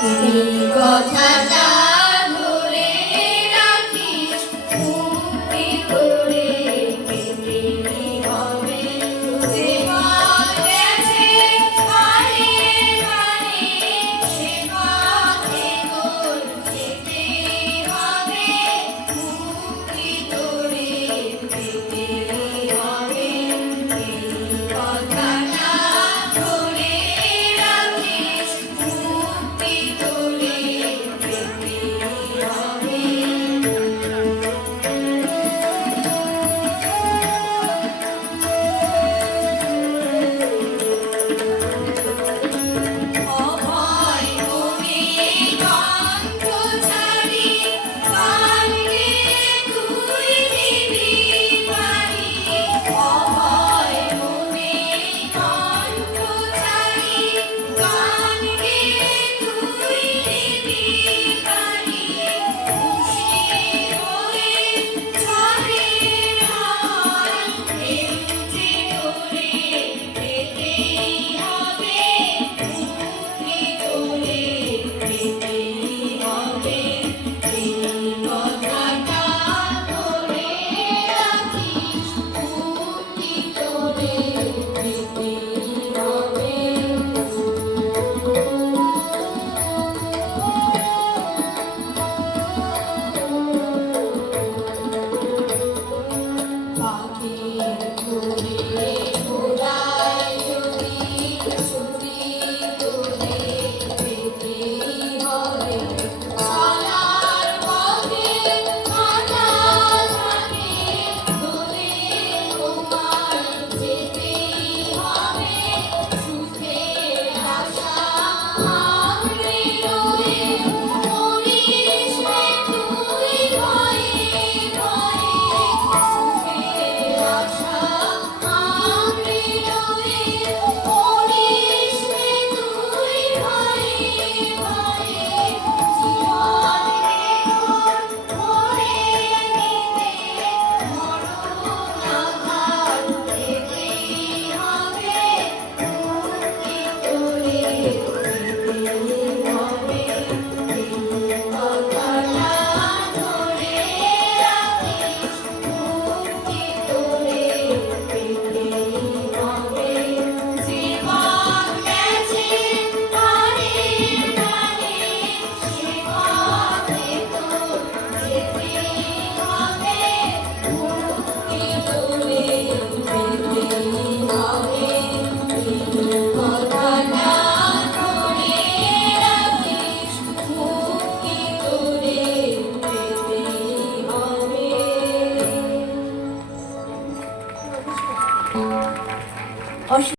Sí. 훨씬